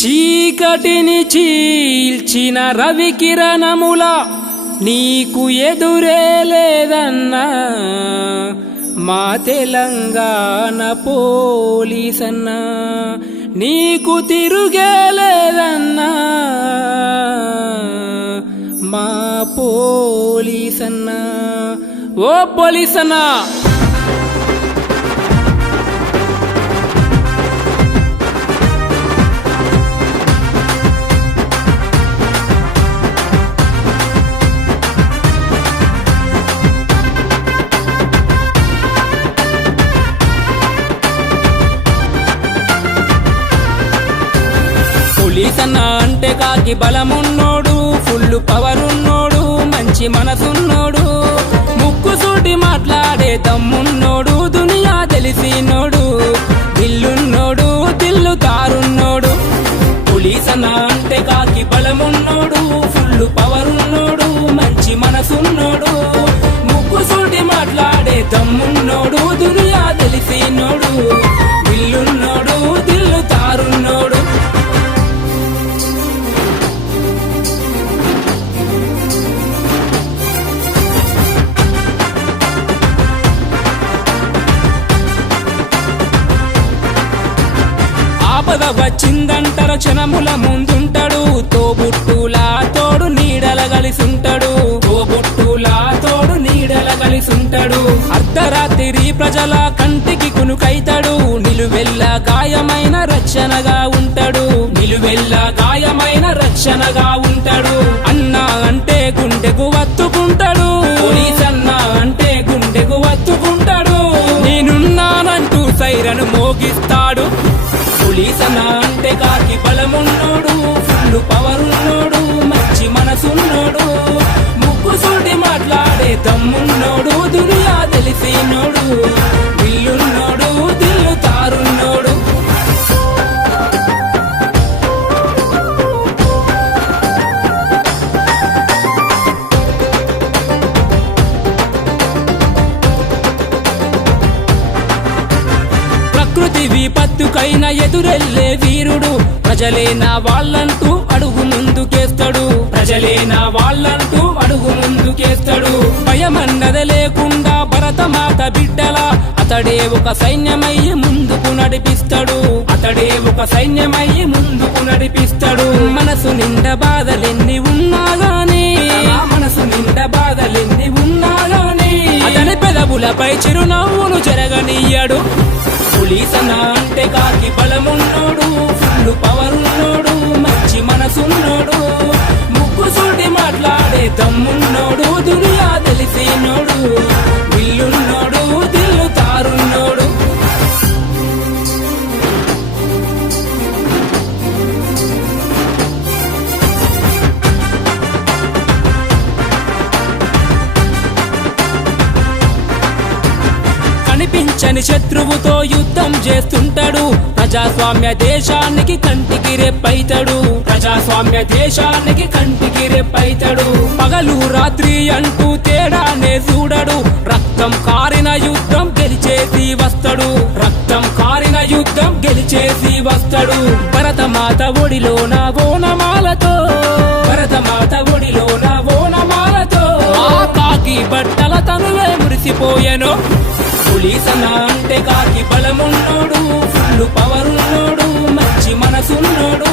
చీకటిని చీల్చిన రవి కిరణముల నీకు ఎదురే లేదన్నా మా తెలంగాణ పోలీసన్నా. నీకు తిరుగే లేదన్నా మా పోలీసన్నా. ఓ పోలీసన్నా! పులిసన్న అంటే కాకి బలమున్నోడు ఫుల్ పవర్ ఉన్నోడు మంచి మనసున్నోడు. ముక్కు సూటి మాట్లాడే దమ్మున్నోడు దునియా తెలిసినోడు. దిల్లున్నోడు దిల్లు తారున్నోడు పులిసన్న అంటే కాకి బలమున్నోడు ఫుల్ పవర్ ఉన్నోడు ఆపద వచ్చిందంటర క్షణముల ముందుంటాడు. తోబుట్టులా తోడు నీడల కలిసుంటాడు. తోబుట్టులా తోడు నీడల కలిసుంటాడు. అర్ధరాత్రి ప్రజల కంటికి కునుకైతాడు. నిలువెల్ల గాయమైన రక్షణగా ఉంటాడు. నిలువెల్ల గాయమైన రక్షణగా కాకి బలమున్నోడు ప్రకృతి విపత్తుకైన ఎదురెల్లే వీరుడు. ప్రజలే నా వాళ్ళంటూ అడుగు ముందుకేస్తాడు. ప్రజలే నా వాళ్ళంటూ అడుగు ముందుకేస్తాడు. భయమన్నది లేకుండా భరతమాత బిడ్డల అతడే ఒక సైన్యమయ్యి ముందుకు నడిపిస్తాడు. అతడే ఒక సైన్యమయ్యి ముందుకు నడిపిస్తాడు. మనసు నిండా బాధలెన్ని ఉన్నా గానీ మనసు నిండా బాధలెన్ని ఉన్నా గానీ అతని పెదవులపై చిరునవ్వులు జరగనీయడు. పోలీస్ అంటే కాకి బలమున్నోడు కనిపించని శత్రువుతో యుద్ధం చేస్తుంటాడు. ప్రజాస్వామ్య దేశానికి కంటికి రేపైతాడు ప్రజాస్వామ్య దేశానికి కంటికి రేపైతాడు పగలు రాత్రి అంటూ తేడానే చూడడు. రక్తం కారిన యుద్ధం గెలిచేసి వస్తాడు. రక్తం కారిన యుద్ధం గెలిచేసి వస్తాడు. భరతమాత ఒడిలో నా ఓనమాలతో భరతమాత ఒడిలో నా ఓనమాలతో ఆ కాకి బట్టల తనువే మురిసిపోయాను. పోలీస్ అన్న అంటే కాకి బలమున్నోడు ఫుల్ పవర్ ఉన్నోడు మంచి మనసున్నోడు.